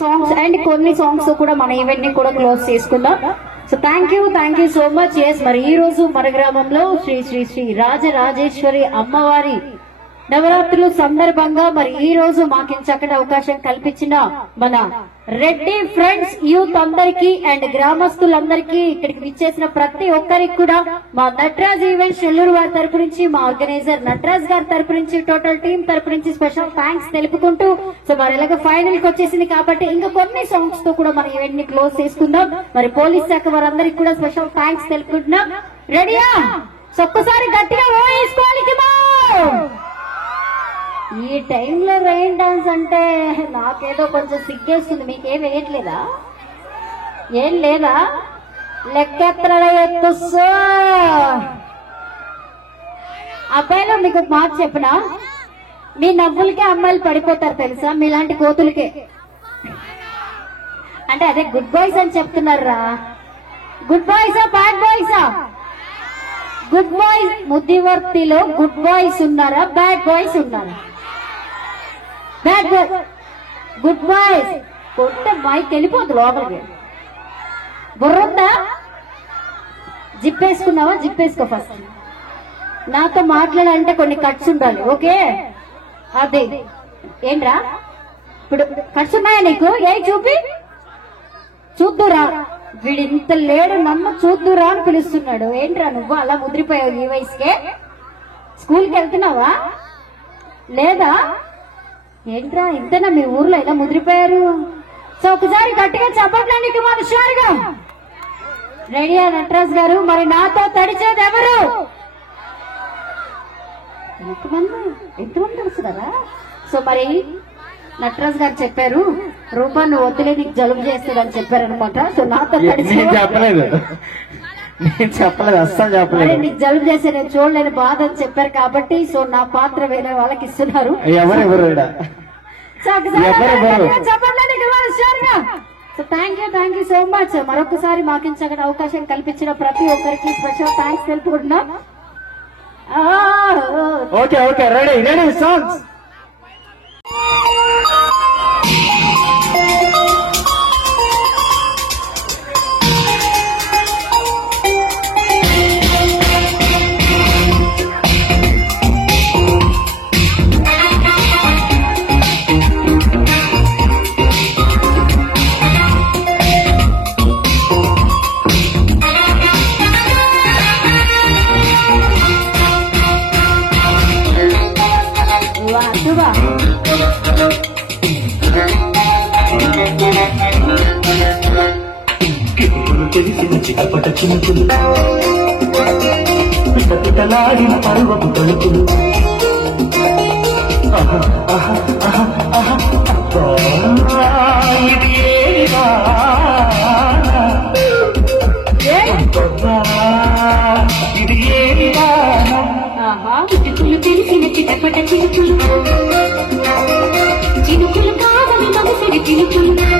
Songs and కొన్ని songs కూడా మన ఈవెంట్ ని కూడా క్లోజ్ చేసుకుందాం. So thank you so much. Yes, మరి ఈ రోజు మన గ్రామంలో శ్రీ శ్రీ శ్రీ రాజరాజేశ్వరి అమ్మవారి నవరాత్రులు సందర్భంగా మరి ఈ రోజు మాకు చక్కటి అవకాశం కల్పించిన మన రెడ్డి ఫ్రెండ్స్ యూత్ అందరికీ అండ్ గ్రామస్తులందరికీ, ఇక్కడికి విచ్చేసిన ప్రతి ఒక్కరికి కూడా మా నటరాజ్ ఈవెంట్స్ నెల్లూరు వారి తరపు నుంచి, మా ఆర్గనైజర్ నటరాజ్ గారి తరపు నుంచి, టోటల్ టీం తరపు నుంచి స్పెషల్ థ్యాంక్స్ తెలుపుకుంటూ, సో మరి ఇలాగ ఫైనల్ కి వచ్చేసింది కాబట్టి ఇంకా కొన్ని సాంగ్స్ తో కూడా మన ఈవెంట్ ని క్లోజ్ చేసుకుందాం. మరి పోలీస్ శాఖ వారందరికీ కూడా స్పెషల్ థ్యాంక్స్ తెలుపుకుంటున్నాం. రెడీయా? సో ఒక్కసారి గట్టిగా వేసుకోవాలి. ఈ టైంలో రెయిన్ డాన్స్ అంటే నాకేదో కొంచెం సిగ్గేస్తుంది. మీకేం వేయట్లేదా? ఏం లేదా? లెక్కెత్తర ఎత్తు. అబ్బాయిలో మీకు ఒక మాట చెప్పనా, మీ నవ్వులకే అమ్మాయిలు పడిపోతారు తెలుసా, మీలాంటి కోతులకే. అంటే అదే గుడ్ బాయ్స్ అని చెప్తున్నారా? గుడ్ బాయ్సా బ్యాడ్ బాయ్సా? Good boys. ముద్దివర్తిలో గుడ్ బాయ్స్ ఉన్నారా, బ్యాడ్ బాయ్స్ ఉన్నారా? Bad boy, good boys. కొట్టే మైక్ వెళ్ళిపోద్దు లోపలికి. బుర్రుందా? జిప్పేసుకున్నావా? జిప్పేసుకో ఫస్ట్. నాతో మాట్లాడాలంటే కొన్ని కట్స్ ఉండాలి. ఓకే, అదే ఏంట్రా ఇప్పుడు కట్స్ ఉన్నాయా నీకు? ఏ చూపి చూద్దురా. వీడు ఇంత లేడు, నన్ను చూద్దురా అని పిలుస్తున్నాడు. ఏంట్రా నువ్వు అలా ముద్రిపోయావు ఈ వయసుకే? స్కూల్కి వెళ్తున్నావా లేదా? ఏంట్రా ఇంతనా మీ ఊర్లో ఇలా ముద్రిపోయారు? సో ఒకసారి గట్టిగా చెప్పట్లేదు మన షూర్గా. రెడీయా నటరాజ్ గారు? మరి నాతో తడిచేది ఎవరు? ఎంతమంది తెలుసురా? సో మరి నటరాజ్ గారు చెప్పారు, రూపా నువ్వు వద్దులే నీకు జలుబు చేస్తుందని చెప్పారనమాట. సో నాతో చెప్పలేదు, అస్సలు చెప్పలేదు. నీకు జలుబు చేస్తే నేను చూడలేని బాధ అని చెప్పారు కాబట్టి సో నా పాత్ర వేరే వాళ్ళకి ఇస్తున్నారు. So thank you so much. మరొకసారి మాకించగల అవకాశం కల్పించిన ప్రతి ఒక్కరికి స్పెషల్ థ్యాంక్స్ తెలుపుకుంటున్నాం. Okay okay, ready ready songs. తెలిసిన చిటపట చినుకులు, పిట పిటలాడిన పరువపు తలుపులు, ఇది ఇది చిటుకులు తెలిసిన చిటపట చినుకులు, చినుకులు కాదని మనసిడి చినుకులు.